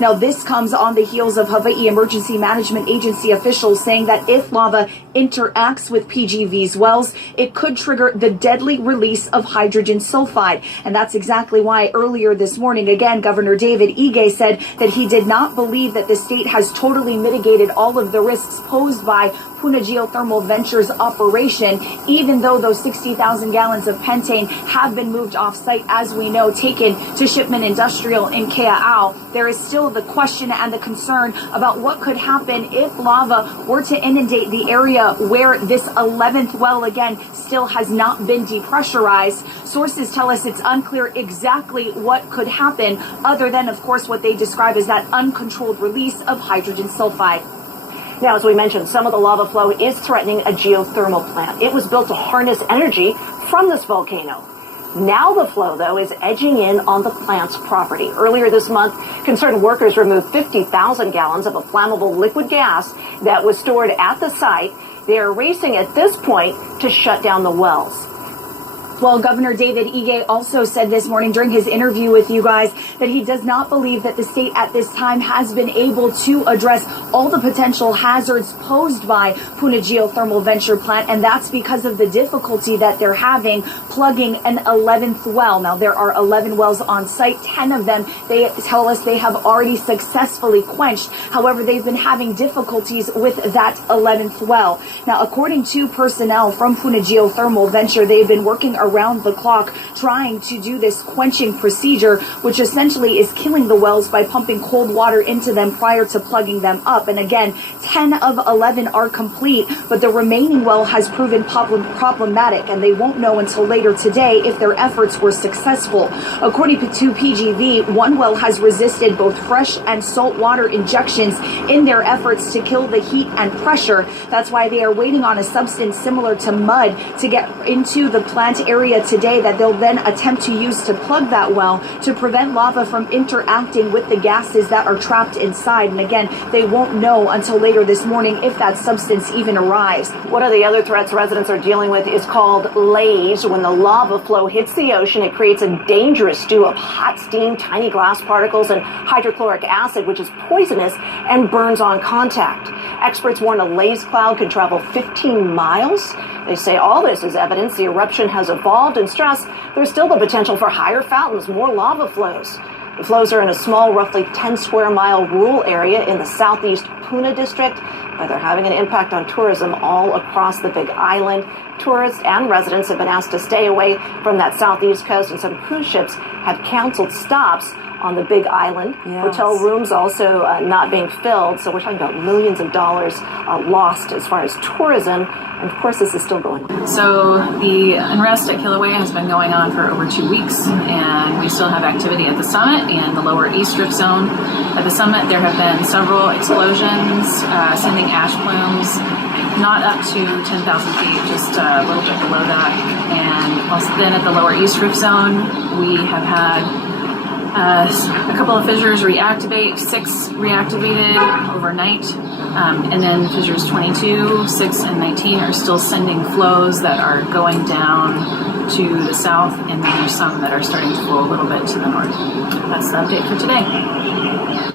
Now, this comes on the heels of Hawaii Emergency Management Agency officials saying that if lava interacts with PGV's wells, it could trigger the deadly release of hydrogen sulfide. And that's exactly why earlier this morning, again, Governor David Ige said that he did not believe that the state has totally mitigated all of the risks posed by Puna Geothermal Ventures operation, even though those 60,000 gallons of pentane have been moved off-site, as we know, taken to Shipman Industrial in Kea'au. There is still the question and the concern about what could happen if lava were to inundate the area where this 11th well, again, still has not been depressurized. Sources tell us it's unclear exactly what could happen, other than, of course, what they describe as that uncontrolled release of hydrogen sulfide. Now, as we mentioned, some of the lava flow is threatening a geothermal plant. It was built to harness energy from this volcano. Now the flow, though, is edging in on the plant's property. Earlier this month, concerned workers removed 50,000 gallons of a flammable liquid gas that was stored at the site. They are racing at this point to shut down the wells. Well, Governor David Ige also said this morning during his interview with you guys that he does not believe that the state at this time has been able to address all the potential hazards posed by Puna Geothermal Venture Plant, and that's because of the difficulty that they're having plugging an 11th well. Now, there are 11 wells on site. 10 of them, they tell us, they have already successfully quenched. However, they've been having difficulties with that 11th well. Now, according to personnel from Puna Geothermal Venture, they've been working around the clock trying to do this quenching procedure, which essentially is killing the wells by pumping cold water into them prior to plugging them up. And again, 10 of 11 are complete, but the remaining well has proven problematic, and they won't know until later today if their efforts were successful. According to PGV, one well has resisted both fresh and salt water injections in their efforts to kill the heat and pressure. That's why they are waiting on a substance similar to mud to get into the plant area today that they'll then attempt to use to plug that well to prevent lava from interacting with the gases that are trapped inside. And again, they won't know until later this morning if that substance even arrives. One of the other threats residents are dealing with is called laze. When the lava flow hits the ocean, it creates a dangerous stew of hot steam, tiny glass particles, and hydrochloric acid, which is poisonous and burns on contact. Experts warn a laze cloud can travel 15 miles. They say all this is evidence the eruption has evolved, and stress there's still the potential for higher fountains, more lava flows. The flows are in a small, roughly 10 square mile rural area in the southeast Puna district, but they're having an impact on tourism all across the Big Island. Tourists and residents have been asked to stay away from that southeast coast, and some cruise ships have canceled stops on the Big Island. Yes. Hotel rooms also not being filled, so we're talking about millions of dollars lost as far as tourism, and of course this is still going on. So the unrest at Kilauea has been going on for over 2 weeks, and we still have activity at the summit and the lower east drift zone. At the summit there have been several explosions, sending ash plumes, not up to 10,000 feet, just a little bit below that. And also then at the lower east drift zone, we have had a couple of fissures reactivate, 6 reactivated overnight, and then fissures 22, 6, and 19 are still sending flows that are going down to the south, and then there's some that are starting to flow a little bit to the north. That's the update for today.